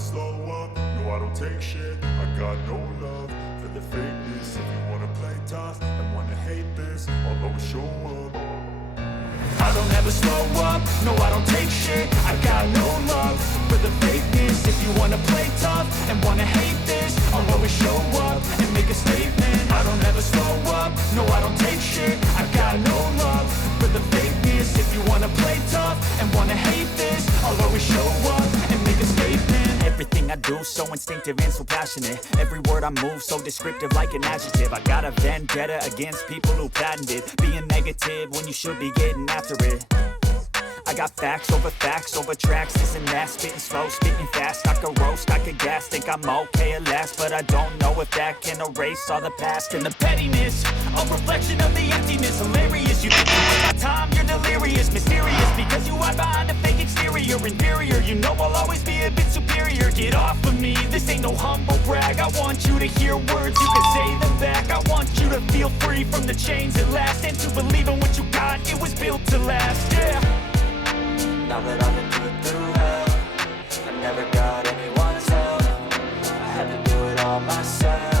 slow up, no I don't take shit. I got no love for the fakeness. If you wanna play tough and wanna hate this, I'll always show up. I don't ever slow up, no I don't take shit. I got no love for the fakeness. If you wanna play tough and wanna hate this, I'll always show up and make a statement. I don't ever slow up, no I don't take shit. I got no love for the fakeness. If you wanna play tough and wanna hate this, I'll always show up and make a statement. Everything I do so instinctive and so passionate. Every word I move so descriptive like an adjective. I got a vendetta against people who patented being negative when you should be getting after it. I got facts over tracks, this and that. Spitting slow, spitting fast. I could roast, I could gas. Think I'm okay at last, but I don't know if that can erase all the past. And the pettiness, a reflection of the emptiness. Hilarious, you think you waste my time, you're delirious. Mysterious, because you hide behind a fake exterior. Inferior, you know I'll always be a bit superior. Get off of me, this ain't no humble brag. I want you to hear words, you can say them back. I want you to feel free from the chains at last, and to believe in what you got, it was built to last, yeah. Now that I've been put through hell, I never got anyone's help. I had to do it all myself.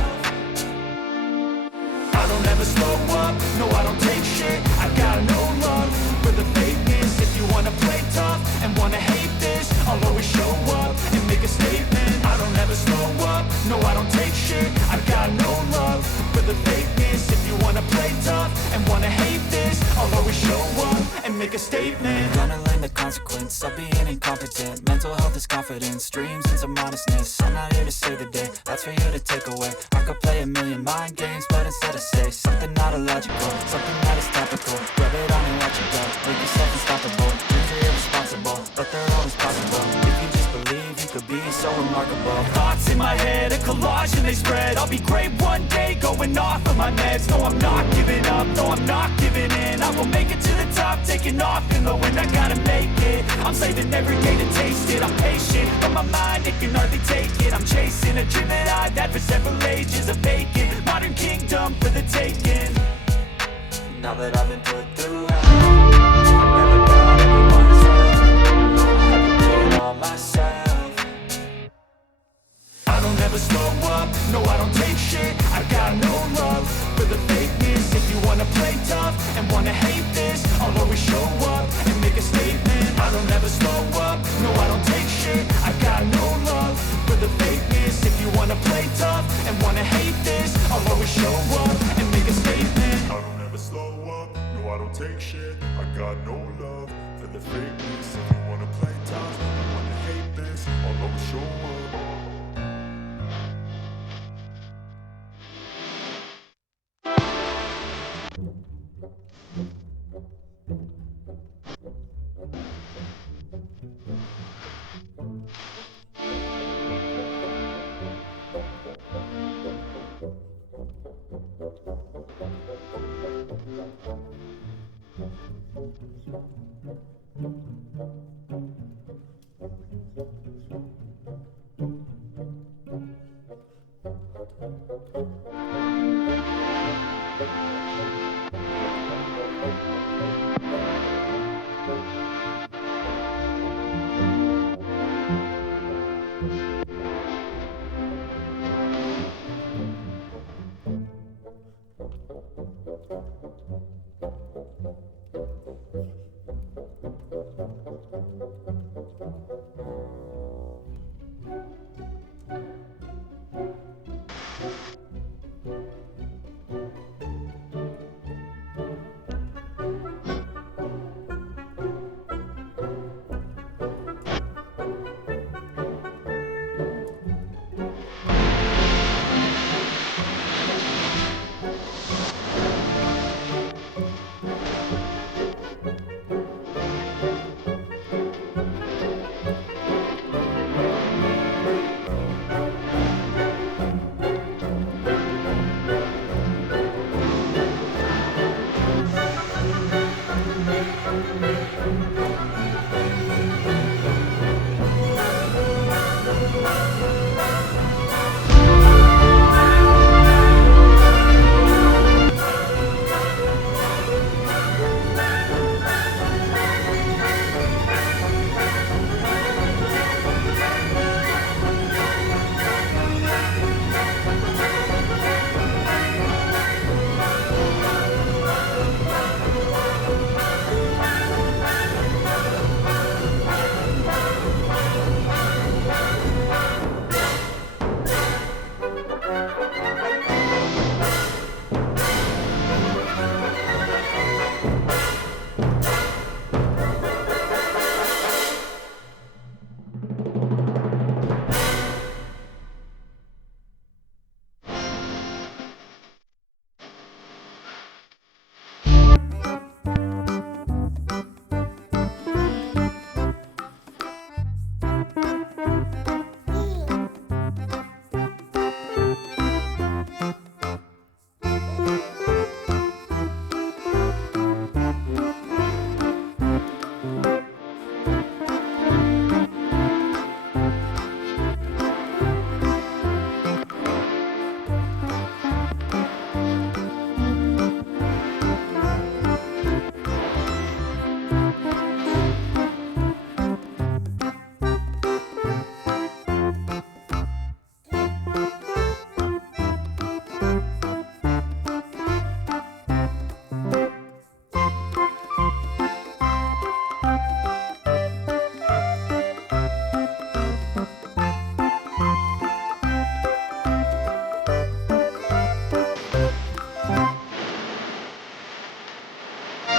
I don't ever slow up, no I don't take shit. I got no love for the fakeness. If you wanna play tough and wanna hate this, I'll always show up and make a statement. I don't ever slow up, no I don't take shit. I got no love for the fakeness. If you wanna play tough and wanna hate this, I'll always show up and make a statement. Gonna learn the consequence of being incompetent. Mental health is confidence, dreams and some modestness. I'm not here to save the day, that's for you to take away. I could play a million mind games, but instead I say something not illogical, something that is topical. Rub it on and watch it go, make yourself unstoppable. Dreams are irresponsible, but they're always possible. If you just believe, you could be so remarkable. Thoughts in my head, a collage and they spread. I'll be great one day, going off of my meds. No, I'm not giving up, no, I'm not giving in. I will make it to the top, taking off in the wind. I gotta make it, I'm saving every day to taste it. I'm patient, but my mind, it can hardly take it. I'm chasing a dream that I've had for several ages. A vacant, modern kingdom for the taking. Now that I've been put through hell, I never got anyone's help. I had to do it all myself. I don't ever slow up, no I don't take shit. I got no love for the fakeness. If you wanna play tough and wanna hate this, I'll always show up and make a statement. I don't ever slow up, no I don't take shit. I got no love for the fakeness. If you wanna play tough and wanna hate this, I'll always show up and make a statement. I don't ever slow up, no I don't take shit. I got no love for the fakeness. If you